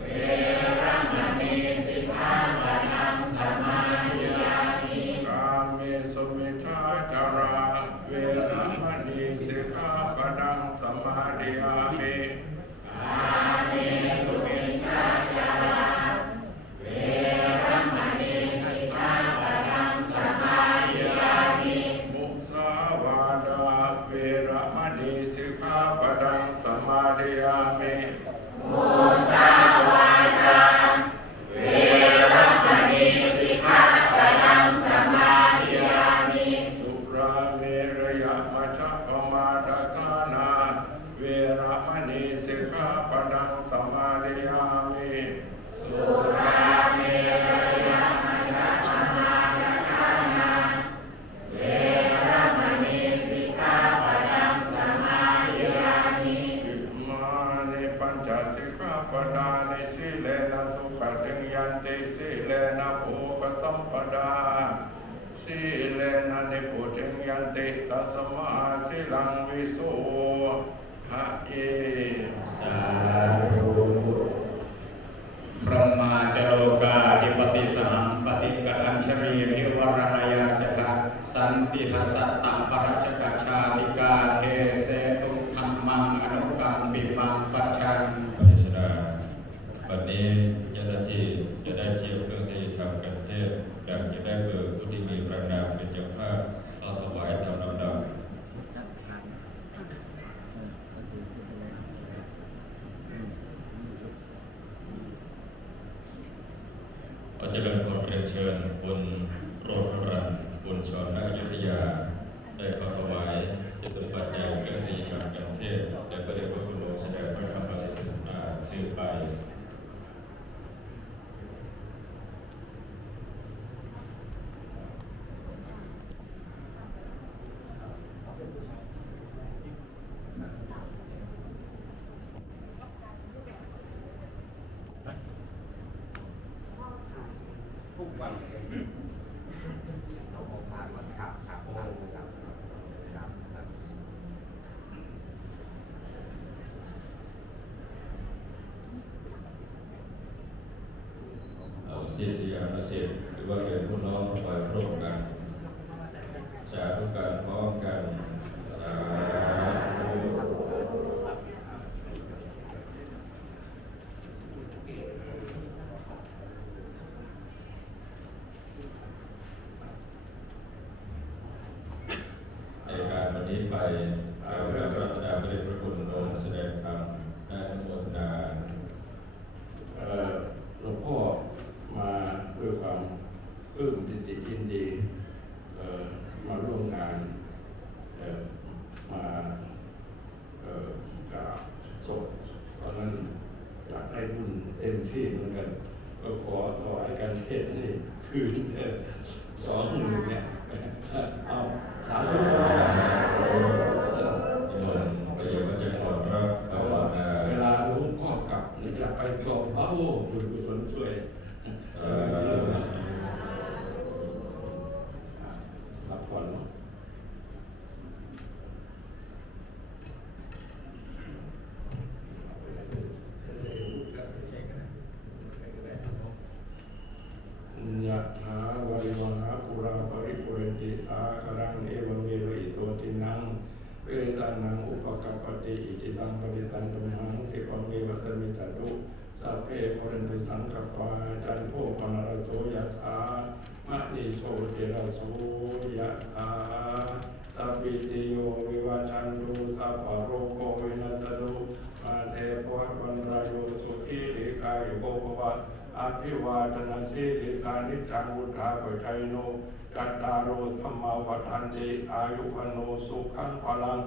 เวรมณีสิกขาปะทังสมาธิยามิกาเมสุมิชฌาจาราเวรมณีสิกขาปะทังสมาธิยามิกาเมสุมิชฌาจาราเวรมณีสิกขาปะทังสมาธิยามิมุสาวาทาเวรมณีสิกขาปะทังสมาธิยามิมุสาวาทาเวรมณีสิกขาปะทังสมาธิยามิสุราเมรยมัชฌปมาทฐานาเวรมณีสิกขาปะทังสมาธิยามิสุราเมรยมัชฌปมาทฐานาเวรมณีสิกขาปะทังสมาธิยามิอิมานิปัญจสิกขาปทานิสีเลนะสุขติยันติสีเลนะโภคสัมปทาสีเลนะนิพุติยันติตัสมาสีลังวิโสภะเยสาธุพระมาจโลกาธิปติสหัมปฏิกะอัญชรีภิวรณายาจตสันติทัสสะตปรัชกชาติกาเทเสตุธัมมังอนุกัมปิมังปัจฉังปฏิสดาวันนี้เจ้าหน้าที่จะได้เทียบเครื่องที่ทำกันเทศดังจะได้เบิกผู้ที่มีพระนามเป็นเจ้าภาพเข้าถวายตามลำดับขอเจริญพรเรียนเชิญคุณโรจน์รัตน์คุณชนอยุธยาได้เข้าถวายจิตปัจจัยเครื่องที่ทำกันเทศและพระเดชพระคุณหลวงแสดงพระธรรมเทศนาสืบไปทุกวันเราผ่านวันขับโอ้ครับเอาเสียสีอาเสียหรือว่าเรียนผู้น้องถวายพระองค์กันสาธุการพร้อมกันสาธุในการวันนี้ไปเราได้รับพระพระเดชพระคุณทรงแสดงธรรมได้อนุโมทนาหลวงพ่อมาด้วยความปลื้มปิติยินดีมาร่วมงานมากราบศพตอนนั้นอยากได้บุญเต็มที่เหมือนกันก็ขอถวายการเทศน์นี่คืน20,000เนี่ยเอาสาธุ นิมนต์ไปอยู่วัดจังหวัดรับภาวนา เวลาหลวงพ่อกลับจะไปกองพระโอ้บุญกุศลช่วยรับผ่อนยะถาวริวหาปุราปริปุเรนติสาคารังเอวเมวะอิโตตินังเวตานังอุปกัปปติอิจิตังปฏิตังตุมหังคิปะเมวะสมิจจตุสัพเพปุเรนตุสังกัปปาจันโทปนรสโสยะถามะนิโชติรสโสยะถาสัพพิติโยวิวัชชันตุสัพพะโรโควินัสสตุมาเทปวัตวันรายโยสุขีริกายโกภวะอภิวาทนาสีลิสานิจังวุฒาปัจจัยโนจัตตารโอธัมมาวัฏันติอายุวโนสุขังพลัง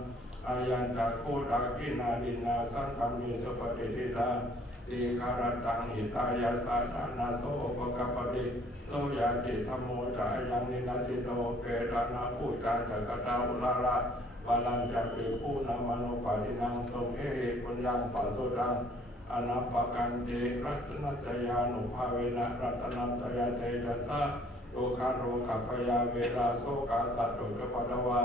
อายันจักโคดากินาดินาสังฆมิสุปฏิทิตาดีคารตังหิตายาสาธานาโสปกัปปติโสยาติธรรมโมจายังนินาจิโตเปตานาภูจาจักตาอุลาระวาลังจักปิคูนามโนปารินังสมเอปุญญังปัสสุตังอนัปปกันเดรัตนัตยานุภาเวนะรัตนัตยาเตจัสสะว ทุกขาโรคพยาเวราโสกาสัตโตกปะวา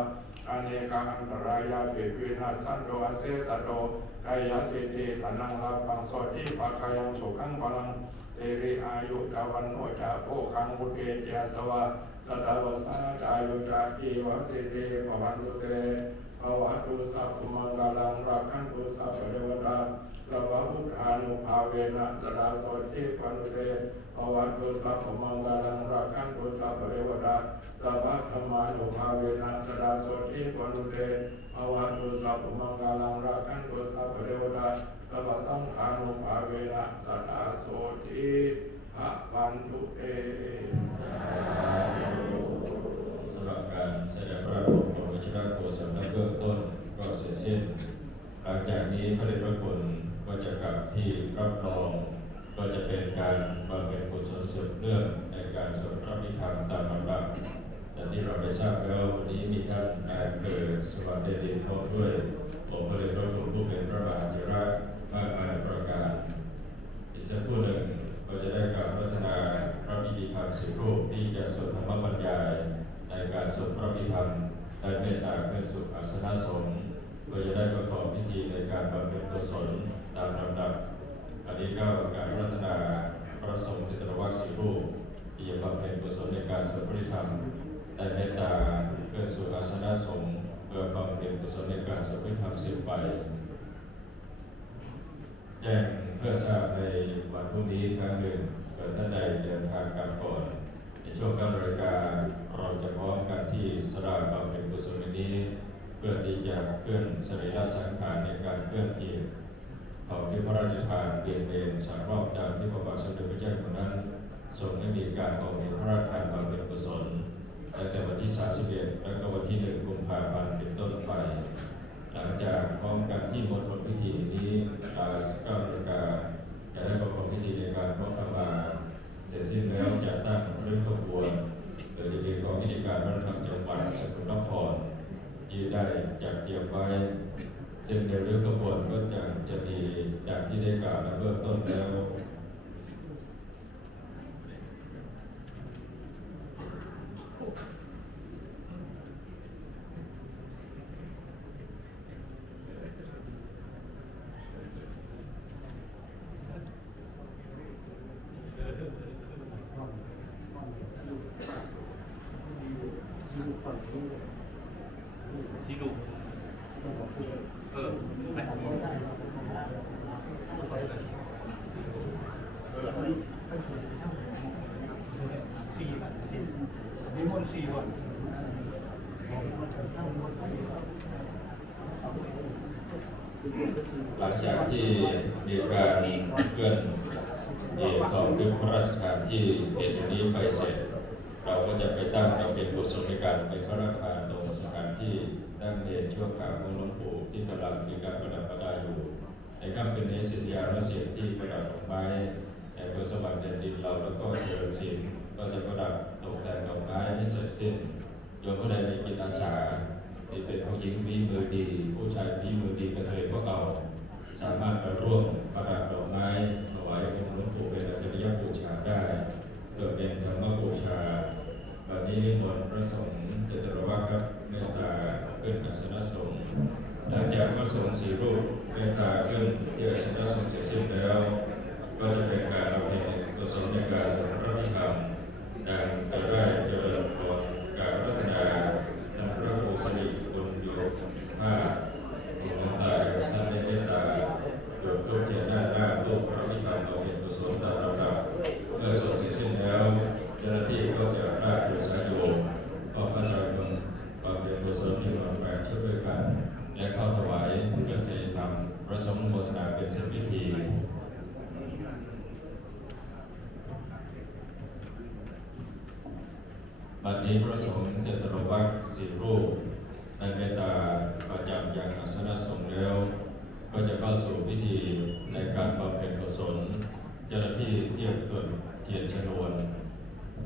อเนกาอันตรายาเปวินาสันโตอาเสสัตโตกายสิทธิธนังลาปังโสติปะกายังสุขังพลังเตริอายุตาวันโนจาโภคังบุเตเจสวะสัตตวสาจายุจากีวัสิทธิภวันตุเตภวตุสัพพมังกาลังรักขันตุสัพพเทวตาสัพพพุทธานุภาเวนะสดาโสติภวันตุเตภวตุสัพพมังกาลังรักขันตุสัพพเทวตาสัพพธรรมานุภาเวนะสดาโสติภวันตุเตภวตุสัพพมังกาลังรักขันตุสัพพเทวตาสัพพสังฆานุภาเวนะสดาโสติภวันตุเต สำหรับการแสดงพระบรมวชิรโกศลเบื้องต้นก็เสร็จสิ้นหลังจากนี้พระเดชพระคุณก็จะกลับที่รับรองก็จะเป็นการบำเพ็ญกุศลสืบเนื่องในการสวดพระพิธรรมตามลำดับแต่ที่เราได้ทราบแล้ววันนี้มีท่านนายอำเภอสวัสดิ์เดชพร้อมด้วยองค์พระเดชพระคุณผู้เป็นพระมหาเถระมากมายประการอีกสักครู่หนึ่งก็จะได้กราบพัฒนาพระพิธีธรรมสิบรูปที่จะสวดธรรมบรรยายในการสวดพระพิธรรมได้เมตตาเพื่อสุขอาสนะสงฆ์ก็จะได้ประกอบพิธีในการบำเพ็ญกุศลตามลำดับอันนี้ก็การพัฒนาพระสงฆ์ที่ตรวักสิบรูปที่จะบำเพ็ญกุศลในการสวดพระพิธรรมได้เมตตาเพื่อสุขอาสนะสงฆ์เพื่อบำเพ็ญกุศลในการสวดพระพิธรรม10 ไปแจ้งเพื่อทราบในวันพรุ่งนี้ครั้งหนึ่งเกิดท่านใดเดินทางกลับก่อนในช่วง9 นาฬิกาเราจะพร้อมกันที่สราบำเพ็ญกุศลนี้เพื่อที่จะเคลื่อนสรีระสังขารในการเคลื่อนที่ของที่พระราชทานเปลี่ยนเบน3 รอบตามที่พระบาทสมเด็จพระเจ้าอยู่หัวนั้นทรงให้มีการออกมีพระราชทานบำเพ็ญกุศลตั้งแต่วันที่31และก็วันที่1 กุมภาพันธ์เป็นต้นไปหลังจากพร้อมกันที่มณฑลพิธีนี้9 นาฬิกาจะได้ประกอบพิธีในการขอขมาเสร็จสิ้นแล้วจะตั้งเรื่องขบวนโดยจะมีกองพิธีการวัฒนธรรมจังหวัดสกลนครที่ได้จัดเตรียมไว้จึงในเรื่องขบวนก็จะมีอย่างที่ได้กล่าวในเบื้องต้นแล้วสีลูกไปนิมนต์4 วันหลังจากที่มีการเคลื่อนเหตุของยุคพระราชทานที่เป็นอย่างนี้ไปเสร็จเราก็จะไปตั้งบำเพ็ญกุศลในการเป็นพระราชทานตรงสถานที่ตั้งเมรุชั่วคราวของหลวงปู่ที่กำลังมีการประดับประดาอยู่ในค่ำคืนนี้ศิษยานุศิษย์ที่ประดับดอกไม้ในอำเภอสว่างแดนดินเราแล้วก็เจริญศิลป์ก็จะประดับตกแต่งดอกไม้ให้เสร็จสิ้นโยมผู้ใดมีจิตอาสาที่เป็นผู้หญิงฝีมือดีผู้ชายฝีมือดีกระเทยพวกเราสามารถมาร่วมประดับดอกไม้ถวายองค์หลวงปู่เป็นอัจฉริยบูชาได้เพื่อเป็นธรรมบูชาวันนี้นิมนต์พระสงฆ์เจตรวักครับเมตตาขึ้นอัสนะสงฆ์หลังจากพระสงฆ์4 รูปเมตตาขึ้นที่อัสนะสงฆ์เสร็จสิ้นแล้วก็จะเป็นการบำเพ็ญกุศลในการสวดพระพิธรรมดังจะได้เจริญพรการพัฒนาพระโอษฐ์คุณโยมผ้าองค์ตาท่านได้เมตตาโยมทุกเจตนาหน้ารูปพระพิธรรมบำเพ็ญกุศลตามลำดับเมื่อสวดเสร็จสิ้นแล้วเจ้าหน้าที่ก็จะราชสายโยมก็พระราชบำเพ็ญกุศลที่เราแบ่งช่วยด้วยกันและเข้าถวายเพื่อที่ทำพระสงฆ์โมทนาเป็นสัมพิธีบัดนี้พระสงฆ์เจตรวัก4 รูปในเมตตาประจำอย่างอัสนะสงฆ์แล้วก็จะเข้าสู่พิธีในการบำเพ็ญกุศลเจ้าหน้าที่เทียบตรวจเทียนชนวน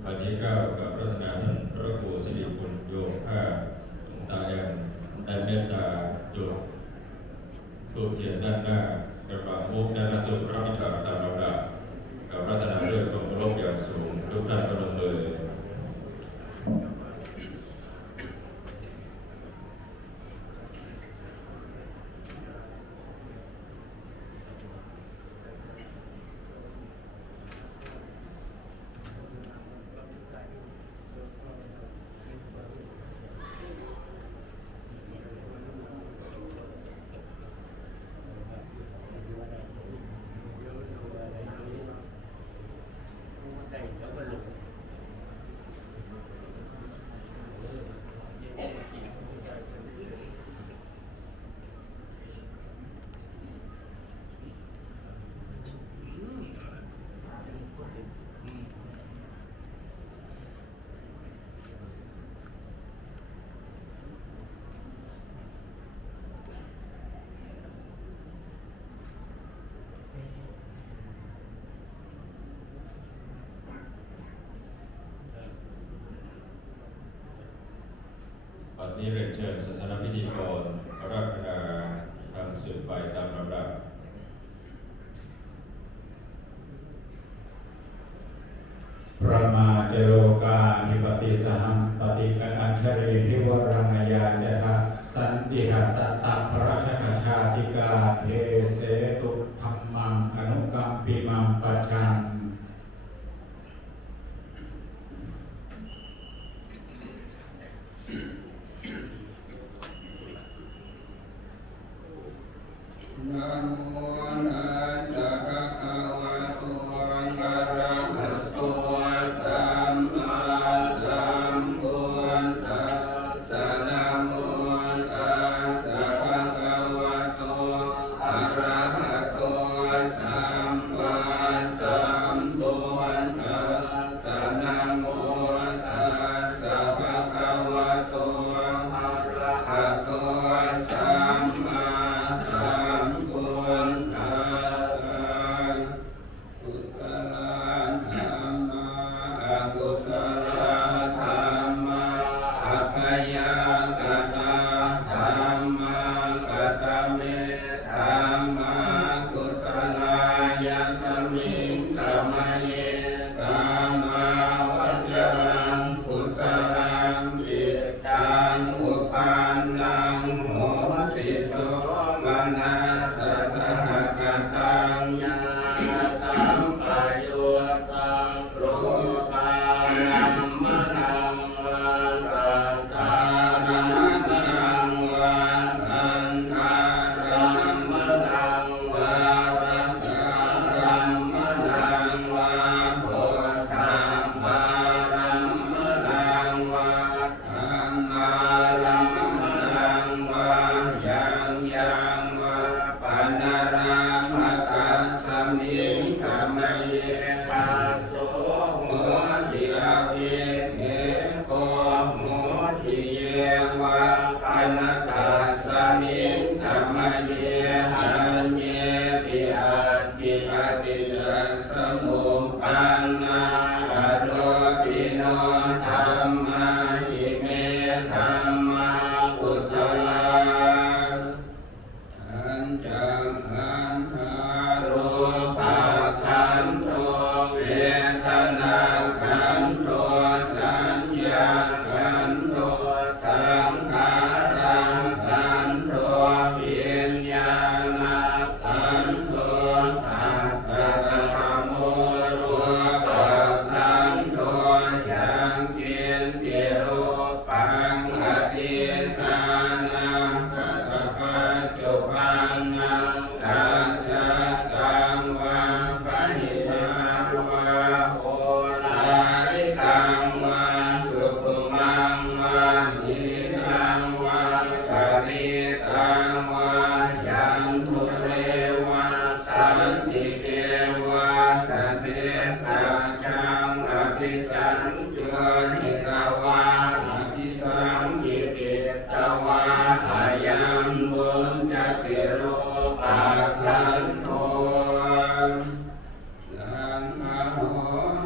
บัดนี้ก็กับพระนาท่านพระครูสิริคุณโยมผ้าตาแอมได้เมตตาจุดทูปเทียนด้านหน้ากระฝังมุกด้านหน้าตัวพระพิธรรมตามลำดับกับรัตนาด้วยความเคารพอย่างสูงทุกท่านประนมมือ นี้เรียนเชิญศาสนพิธีกรอาราธนาทำสืบไปตามลำดับพระมาเจโลกานิปติสหัมปฏิกนัญชเรทิวรังยาจทะสันติหัสสตตพระชกชาติกาเทเสตุธัมมังอนุกัมปิมังปัจจังนะโมตัสสะภะคะวะโตอะระหะโตสัมมาสัมพุทธัสสะนะโมตัสสะภะคะวะโตอะระหะโตสัมมาสัมพุทธัสสะนะโมตัสสะภะคะวะโตอะระหะโตสัมมาสัมพุทธัสสะกุศลธัมมาอกุศลธัมมาอัปยากตาธัมมากัตเมธัมมากุศลายาสมิงสมัยเยธัมมาวัจรังกุศลังจิตตังอุปันนังโหติโสมนัสสะสหกตังญาณสัมปยุตตังรูปังมนังวาสังฆารังมนังวาคันธารังมนังวารัสสะรังมนังวาโพธัมมารังมนังวาธัมมารังมนังวายังยังวาปันนารังมะตังสัมมิงสัมมเยปัสโสโหติอาเวเขโกโหติเยวะปันนาตัสสัมมิงสัมมเยหันเยปิอาติปฏิตัสสมุปปันนาอโรปิโนธัมมาหิเมธัมมากุศลาขันจังขันธารูปะขันโตเวทนาขันโตสัญญาขันโตสังขารังขันโตวิญญาณขันโตทัสสะธรรมโมรูปะขันโตยังกินติรูปังอดีตานังกัตปัจจุบันนังกัจจตังวังปณิธาวะโหราริกังวังสุขุมังวังหิรังวังปริตังวังยันทุเรวะสันติเกวะสันเทตังจังอภิสัญจนิกวะอภิสังกิติตวะอายัมบุญจสิโรปะขันโทสังฆโห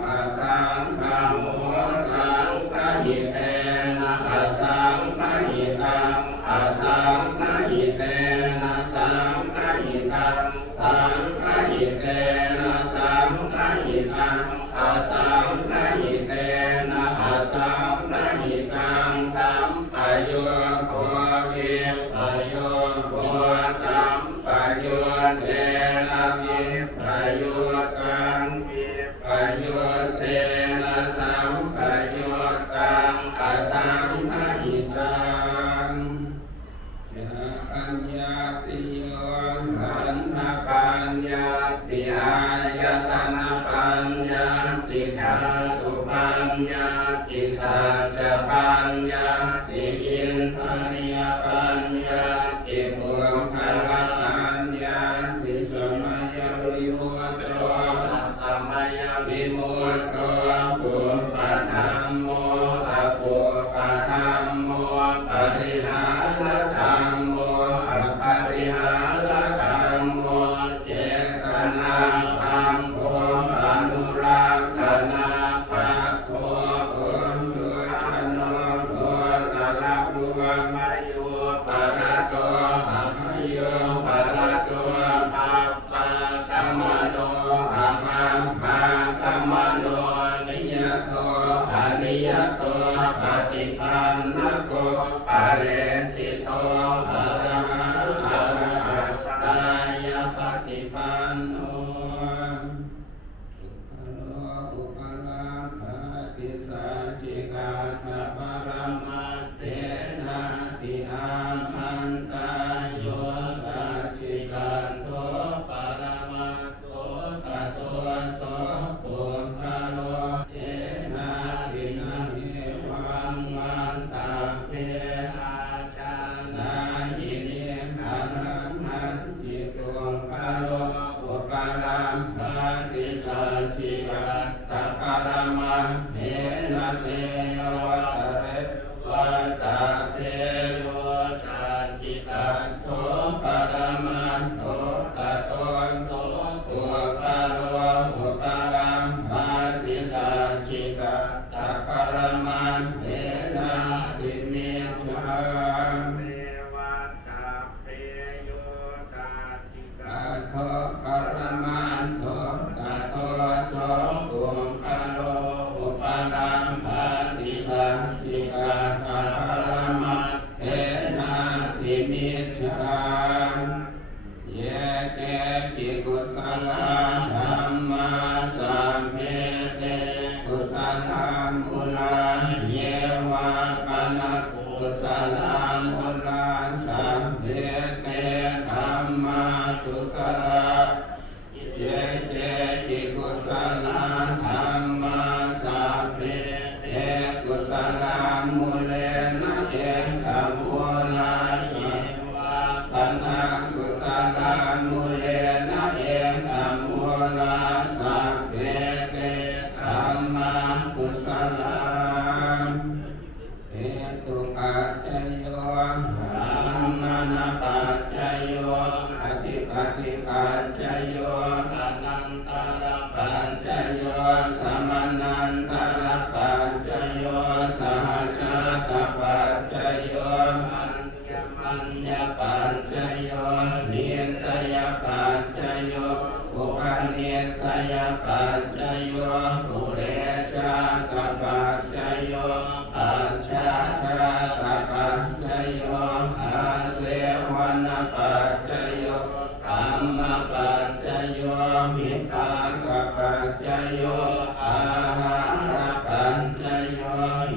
อสังฆโหสังฆหิเตนะอสังฆหิตังอสังฆหิเตนะสังฆหิตังสังฆหิเตนะสังฆหิตังอสังฆหิเตนะอสังฆหิตังสัมปโยโควิปโยโคสัมปโยเตนะวิปโยตังวิปโยเตนะสัมปโยตังอสังฆหิตังยะอัญญาติโยขันธปัญญาติอายตนะปัญญาติธาตุปัญญาติสัจจปัญญาติอินทรียปัญญาติปุพพะปัญญาติสมัยวิมุตโตสมัยวิมุตโตปุพพะธัมโมอปุพพะธัมโมปริหารธัมโมอปริหารธัมโมเจตนาธัมโมอนุรักษนาภัพโพปุญญชนโนโลกะละภุวะม ยตัวปฏิปันนโกปะเรนติโตอะระหะอะระหะตายปฏิปันโนอุปาลาภาติสัจจิกาตปรมัตเตนะติอามันตายโยสัจจิกันโตปรมัตโตตโตโสปุคคโลเตนะตินะเมวังวันตาเปอาจานาหิเนอานันหันจิตุงคโลอุปาลาภาติสัจจิกัตตปรมัตเถนะเตวัตเรวัตตาเตโยสัจจิกัตโตปรมัตโตตโตโสปุคคโลอุปาลาภาติสัจจิกัตตปรมัตเถนะติเมชาเมวัตตาเปโยสัจจิกัตโตปรมัตโตตโตโสปุคคโลอุปาลาภาติสัจจิกัตตปรมัตเถนะติเมชาเยเกจิกุสลธัมมาสัมเพเตกุสลามุลาเยวะปนะกุสลามุลาสัมเพเตธัมมากุสลาเยเกจิกุสลาธัมมาสัมเพเตกุสลามุเลนะเอกมุลาเยวะปนะกุสลามุเลนะเอกมุลาสัพเพเตธัมมากุสลาเอตุปัจจโยธัมมานะปัจจโยอธิปติปัจจโยอนันตระปัจจโยสมานันตระปัจจโยสหชาตปัจจโยอัญญมัญญปัจจโยเนียสยปัจจโยอุปเนียสยปัจจโยปุเรชาตปัจจโยปัจจาชาตปัจจโยอาเสวนปัจจโยธัมมปัจจโยวิภาคปัจจโยอาหารปัจจโย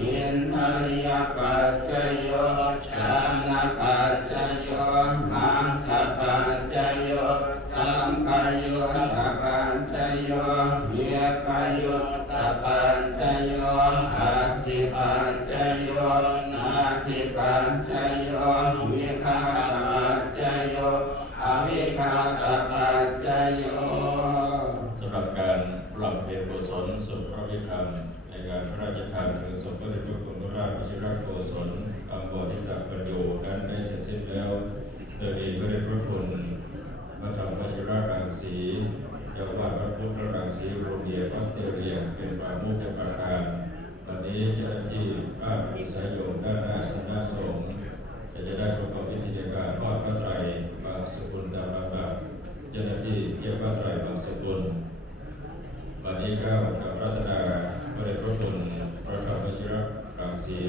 อินทริยปัจจโยชานะปัจจโยมังคปัจจโยสัมปโยตปัจจโยเยปโยตปัจจโยอัตติปัจจโยนาติปัจจโยวิภาคปัจจโยอวิภาคปัจจโยสำหรับการปรับเพ็ญกุศลสวดพระพิธรรมในการพระราชทานถึงสมเด็จพระบรมราชวชิรโกศลอังวรทิตาปัญโยนั้นได้เสร็จสิ้นแล้วโดยมีพระเดชพระคุณพระธรรมวชิรรังสีเจ้าอาวาสวัดพุทธรังสีโรงเรียนออสเตรเลียเป็นประมุขประธานวันนี้เจ้าหน้าที่ภาควิสาโยมด้านหน้าสำนักสงฆ์จะได้ประกอบพิธีการทอดพระไตรบางสกุลตามลำดับเจ้าหน้าที่เทียบพระไตรบางสกุลวันนี้ข้าพเจ้ารัตนาพระเดชพระคุณพระธรรมวชิรรังสี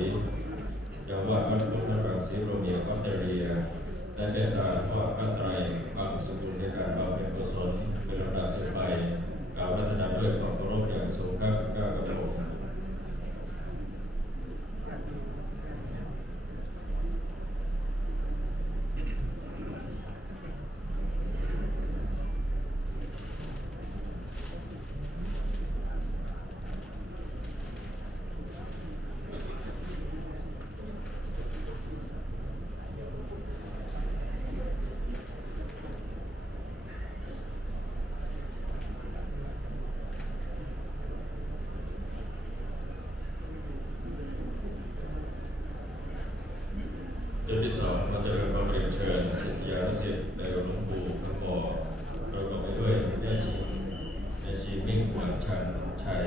เจ้าอาวาสวัดพุทธรังสีโรงเรียนออสเตรเลียได้เมตตาทอดพระไตรบางสกุลในการบำเพ็ญกุศลเป็นลำดับสืบไปกล่าวรัตนาด้วยความเคารพอย่างสูงครับข้าพเจ้าจุดที่สองเราจะเริ่มเรียนเชิญศิษยานุศิษย์ในหลวงปู่พระบ่อประกอบไปด้วยแม่ชีมิ่งหวังชันชัย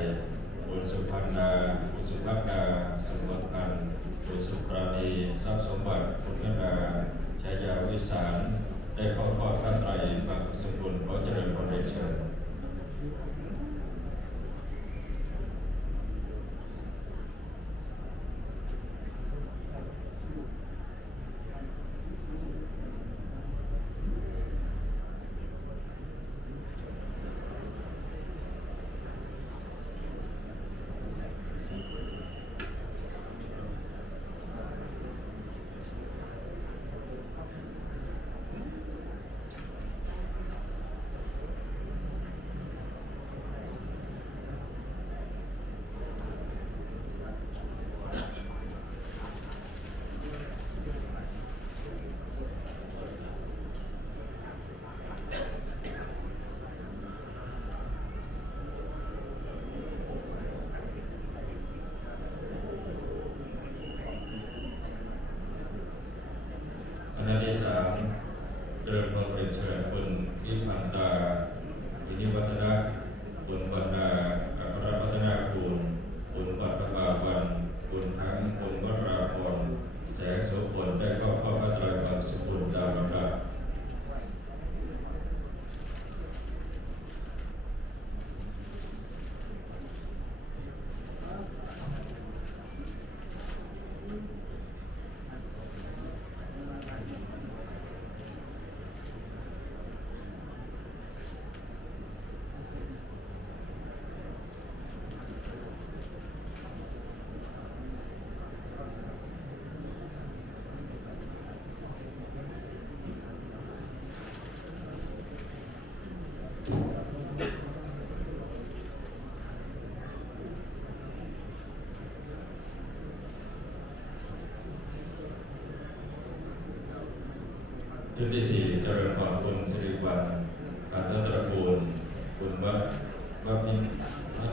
บุญสุพรรณาบุญสุภักดาสมบูรณ์พันธ์บุญสุปราณีทรัพย์สมบัติคุณธนาชายาวิสารได้เข้าทอดพระไตรบางสกุลขอเจริญพรเรียนเชิญ อ ชุดที่สี่เจริญพรคุณสิริวัลย์การตระกูลคุณวัดพิ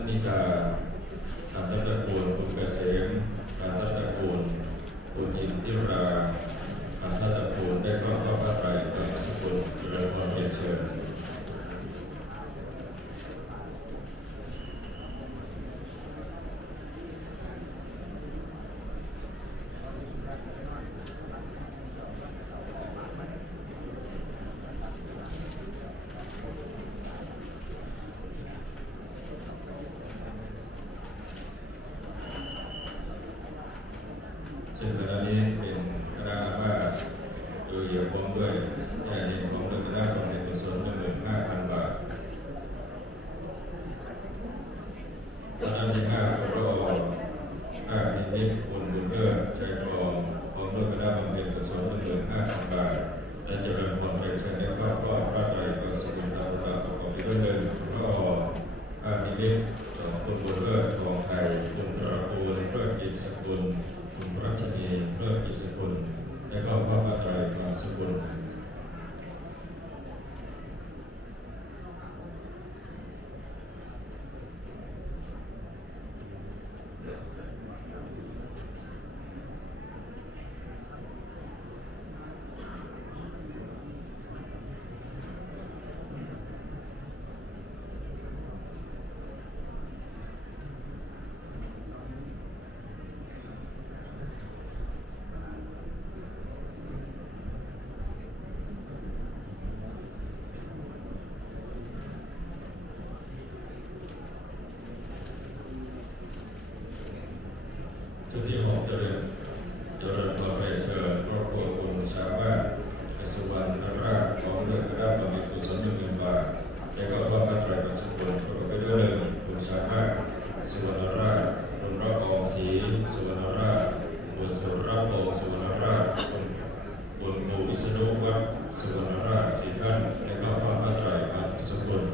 นิกาการตระกูลคุณเกษมการตระกูลคุณอินทิราการตระกูลได้ครอบครองพระไตรปิฎกสกุลเจริญพรเรียนเชิญซึ่งคณะนี้เป็นคณะว่าโดยเกี่ยวข้องด้วยญาติของคณะของในกุศล15,000 บาทคณะที่5ก็ค่านิมิตคุณบุญเลิศใจทองของด้วยคณะบำเพ็ญกุศล15,000 บาทและเจริญพรเรียนเชิญได้เข้าร่วมพระไตรปิฎกสกุลตามประกอบไปด้วยเงินก็ค่านิมิตของคุณบุญเลิศของไทยคุณตระกูลเพื่อกิจสกุลคุณพระชนีเพื่อกิจสกุลและก็พระไตรปิฎกสกุลชุดที่6เจริญพรเรียนเชิญครอบครัวคุณชาวบ้านสุวรรณราชของเรื่องคณะบำเพ็ญกุศล1,000 บาทและก็พระไตรปิฎกสกุลประกอบไปด้วยคุณชาวบ้านสุวรรณราชคุณรักองศรีสุวรรณราชคุณสุรพงศ์สุวรรณราชคุณปู่วิษณุวัฒน์สุวรรณราช4 ท่านและก็พระไตรปิฎกสกุล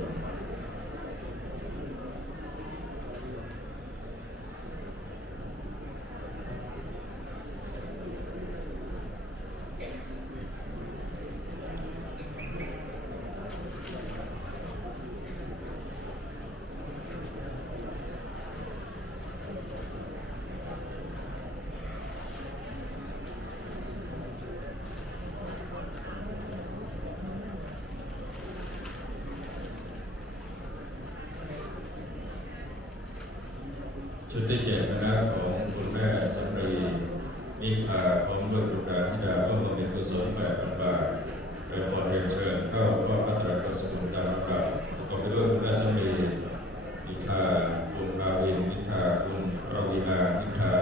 ชุดที่7คณะของคุณแม่สำรีนิพาพร้อมด้วยบุตรธิดาร่วมบำเพ็ญกุศล8,000 บาทเรียนพรเรียนเชิญเข้าร่วมพระไตรปิฎกสกุลตามลำดับประกอบไปด้วยคุณแม่สำรีนิพาคุณราวินนิพาคุณรวีนานิพา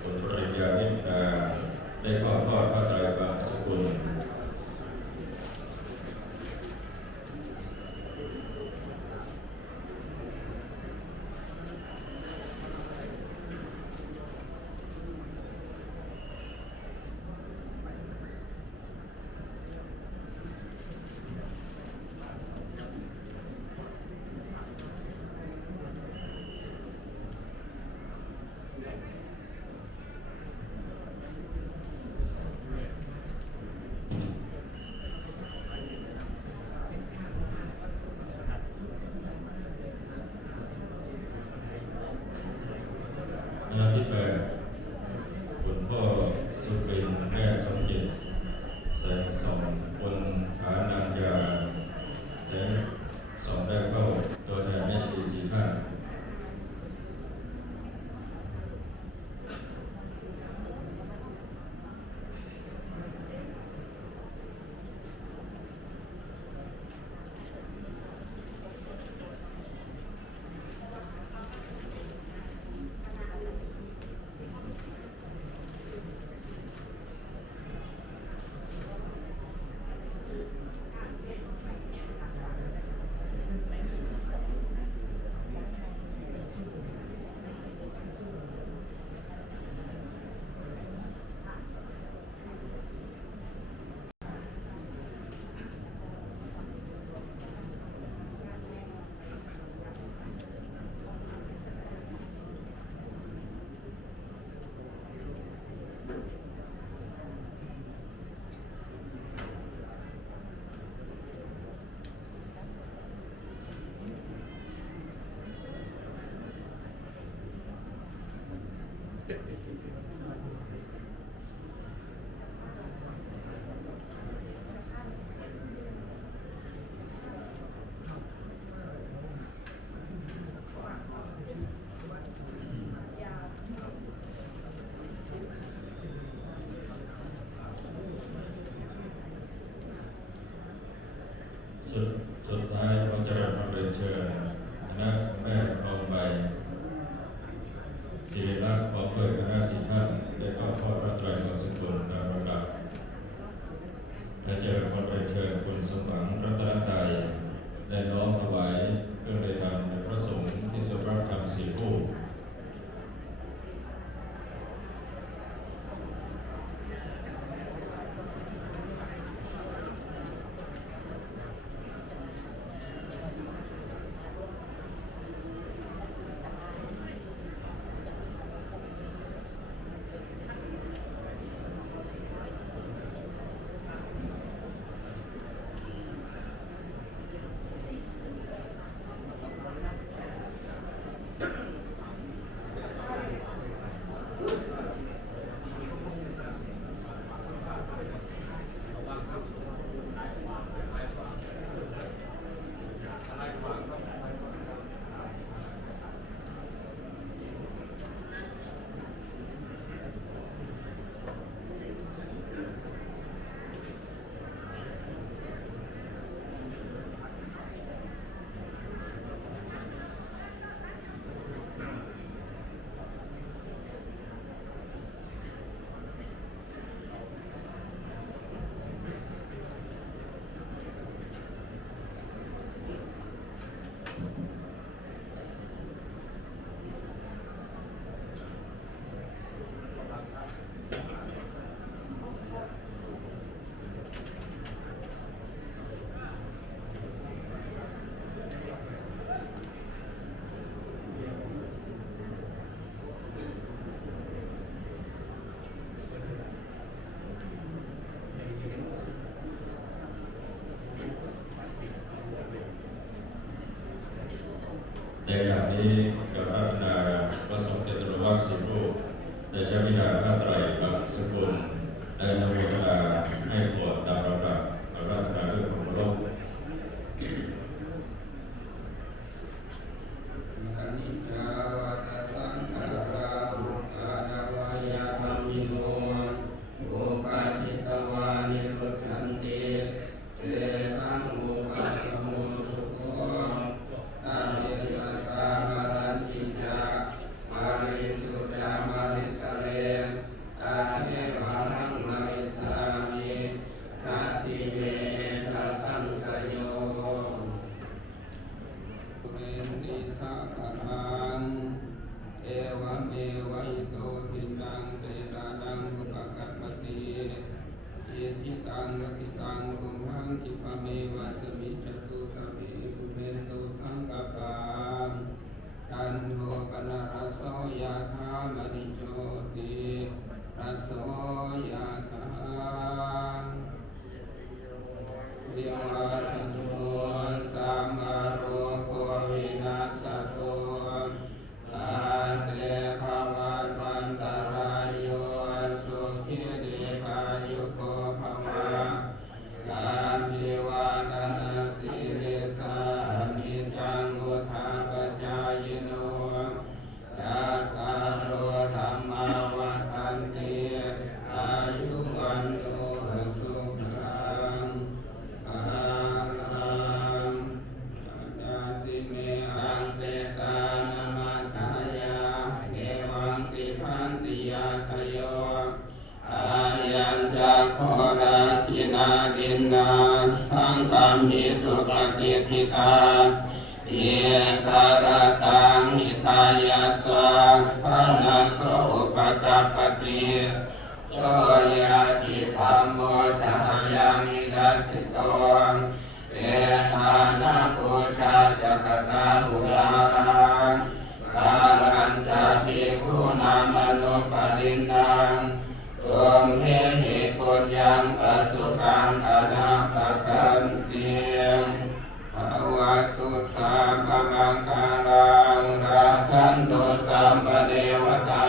คุณปริญญานิพาได้เข้าทอดพระไตรปิฎกสกุลคณะที่8คุณพ่อสุรินทร์แม่สมจิตแสงส่องคุณฐานัญญาแสงส่องได้เข้าตัวแทนแม่ชี4 ท่าน สุดท้ายเราจะเรียนเชิญคณะแพทย์กองใบศิริรักษ์พร้อมด้วยคณะสิทธิ์ท่านได้เข้าเฝ้าพระไตรโลกสกุลตามลำดับและจะเรียนเชิญคุณสมหวังรัตนไตรัยได้น้อมถวายเครื่องในธรรมแด่พระสงฆ์ที่ทรงรับธรรมสี่รูปในอย่างนี้กับพระนาพระสงฆ์เจตรวักสิบรูปได้ใช้วิหารพระไตรลักษณ์สกุลได้นำเวลาให้บวชตามลำดับกับพระนาด้วยความเคารพ สัมปเดวตา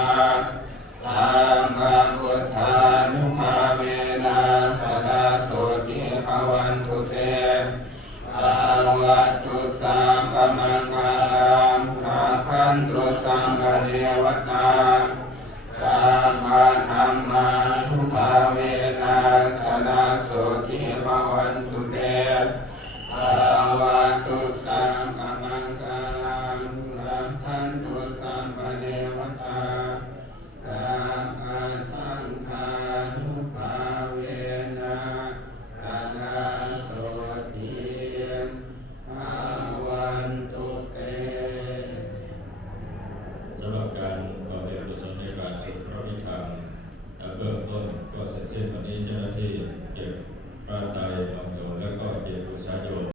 มังคลังราคันตุสังฆเทวตาสัมมาธัมมาทุกขเวนะสนาโส